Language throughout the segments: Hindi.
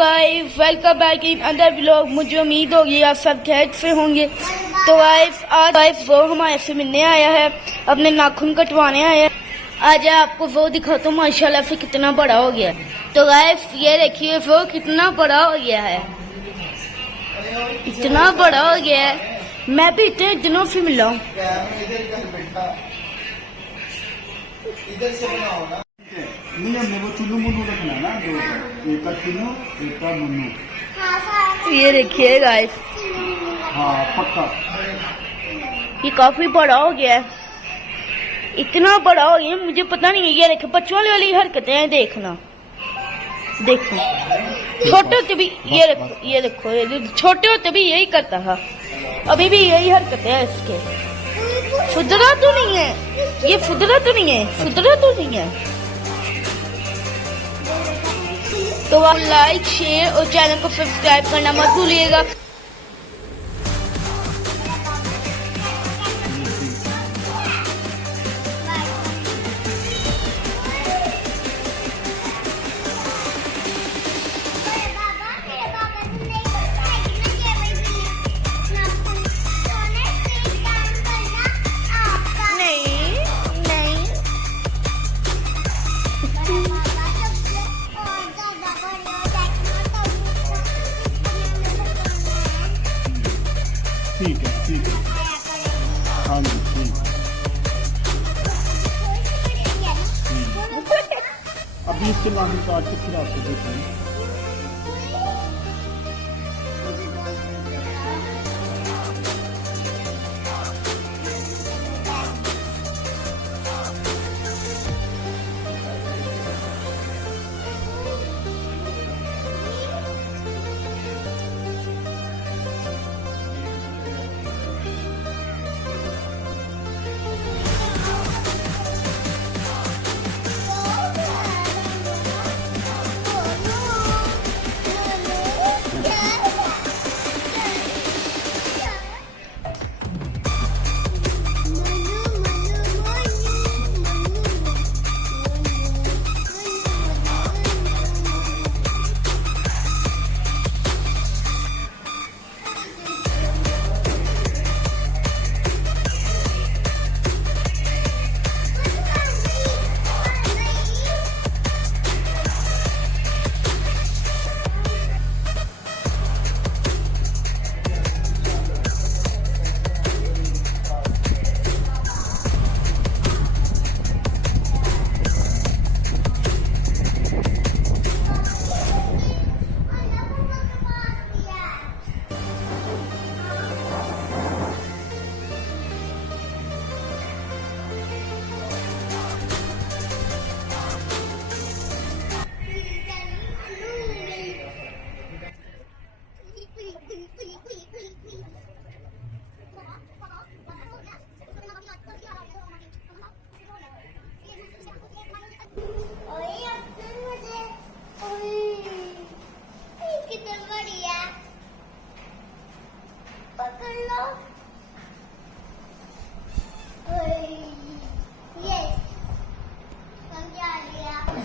Guys, welcome back in other vlog. मुझे उम्मीद होगी आप सब खैरियत से होंगे। तो गाइस आज वो हमारे से मिलने आया है, अपने नाखून कटवाने आया है। आज आपको वो दिखाता हूँ माशाल्लाह से कितना बड़ा हो गया है। तो गाइस ये देखिए वो कितना बड़ा हो गया है, इतना बड़ा हो गया है। मैं भी इतने दिनों से मिला हूँ। वो चुन्नू मुन्नू रखना ना, दो एक का चुन्नू एक का मुन्नू। ये देखिए गाइस, हाँ पक्का ये काफी बड़ा हो गया है, इतना बड़ा हो गया मुझे पता नहीं है। ये देखो बच्चों वाली हरकतें हैं, देखना देखो। छोटे होते भी ये देखो ये छोटे होते भी यही करता था, अभी भी यही हरकतें हैं इसके। फुदरा तो नहीं है ये, फुदरा तो नहीं है, फुदरा तो नहीं है। तो आप लाइक शेयर और चैनल को सब्सक्राइब करना मत भूलिएगा। ठीक है हाँ जी ठीक है। अभी इसके नाम काट के फिर आपको देखेंगे।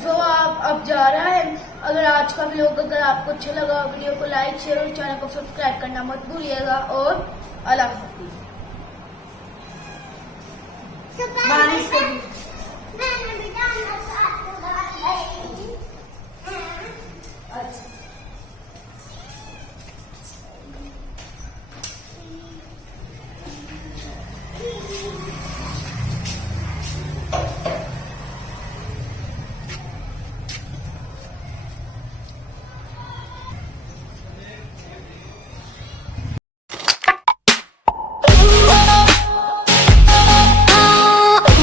जो आप अब जा रहा है। अगर आज का व्लॉग अगर आपको अच्छा लगा, वीडियो को लाइक शेयर और चैनल को सब्सक्राइब करना मत भूलिएगा। और अल्लाह हाफिज।